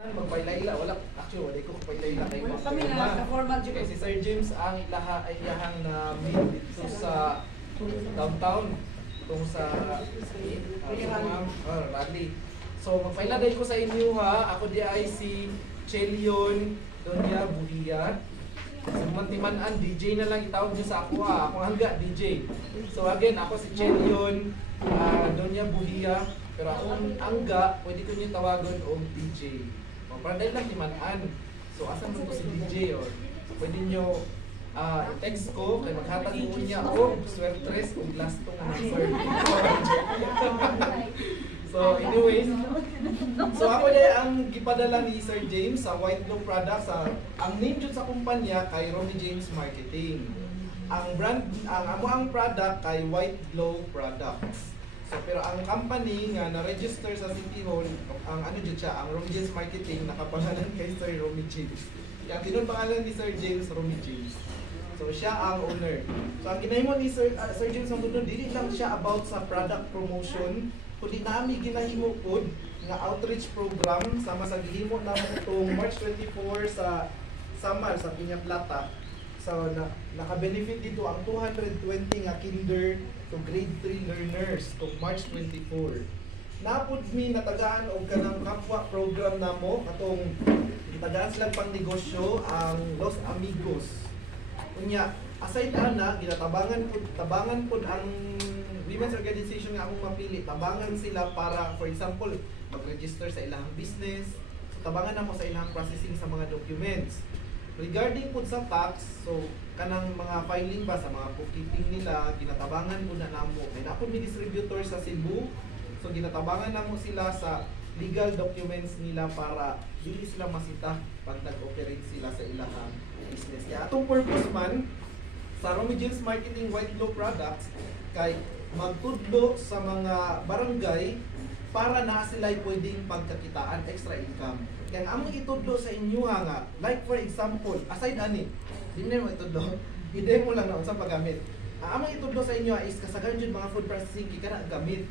Magpailayla, wala. Actually, wala ko magpailayla kay Wala kami na formal kay si Sir James ang ilaha ay iyahang na meet dito sa downtown tong sa rally. So magpailaday ko sa inyo ha. Ako di ay si Chelion Donya Buhia. So mantimanan DJ na lang itawag niyo sa ako ha. Ako hangga DJ. So again, ako si Chelion Donya Buhia. Pero akong angga, pwede ko niyo tawagon og DJ. Para dahil lang timanan. So asan mo po si DJ or pwede nyo i-text ko kay maghatag mo niya o swertres kung lastong number. So anyways, so ako din ang gipadala ni Sir James sa White Glow Products. Ang name dyan sa kumpanya kay Romy James Marketing. Ang brand, ang product kay White Glow Products. So, pero ang company nga na-register sa City Hall, ang ano dyan siya, ang Romy James Marketing, nakapangalan kay Sir Romy James. Kaya tinong pangalan ni Sir James, Romy James. So, siya ang owner. So, ang ginahimo ni Sir James ang tunod, dili lang siya about sa product promotion, kundi namin ginahimo po nga outreach program, sama sa gihimo na itong March 24 sa Samar, sa Piña Plata. So, naka-benefit dito ang 220 nga kinder to grade 3 learners to March 24. Napod mi natagaan og kanang kapwa program namo katong gitagaan silang pang negosyo ang Los Amigos. Unya, aside ana ginatabangan pud ang women's organization nga among mapili. Tabangan sila para for example mag-register sa ilang business. So, tabangan namo sa ilang processing sa mga documents. Regarding po sa tax, so kanang mga filing ba sa mga bookkeeping nila, ginatabangan po na namo. May napon mi distributor sa Cebu, so ginatabangan namo sila sa legal documents nila para dili sila masita pag nag-operate sila sa ilang business. Kaya atong purpose man sa Romy James Marketing White Glow Products kay magtudlo sa mga barangay para na sila pwedeng pagkakitaan, extra income. Kaya among itudlo sa inyo nga, like for example, aside ani, di mo itudlo, i-demo lang na unsa paggamit. Among itudlo sa inyo is kasagaran jud mga food processing kana gamit.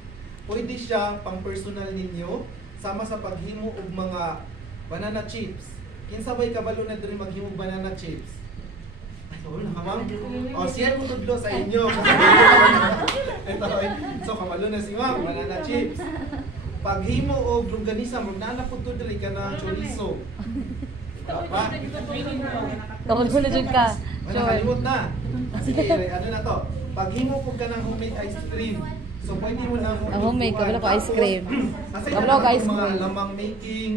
Pwede siya pang personal ninyo sama sa paghimo og mga banana chips. Kinsa bay kabalo na diri maghimo banana chips? Wala ka ma'am? O siya mo tudlo sa inyo. Ito, so kamalo na si ma'am, banana chips. Paghimo og longganisa, magnana po to diri ka na chorizo. Pa? Tawag ko na dyan ka. Nakalimot na. Sige, ano na to? Paghimo po ka ng homemade ice cream. So pwede mo na ang homemade, kabalo ko ice cream. Kabalo ko ice cream. Mga lamang making.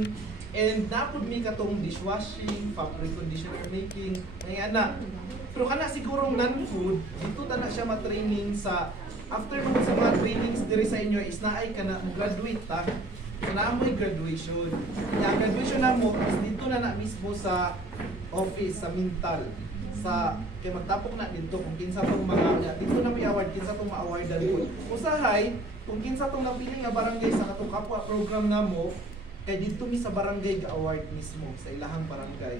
And napod mi katong dishwashing, fabric conditioner making. Ngayon na. Pero kana siguro non-food, dito ta na siya ma-training sa after mo sa mga trainings diri sa inyo is naay ka na graduate ta. So na mo graduation. Kaya graduation na mo is dito na mismo sa office sa Mintal. Sa kay magtapok na dito kung kinsa tong mga dito na may award kinsa tong ma-awardan ko. Usahay kung kinsa tong napili nga barangay sa katong kapwa program namo kay dito mi sa barangay ga award mismo sa ilahang barangay.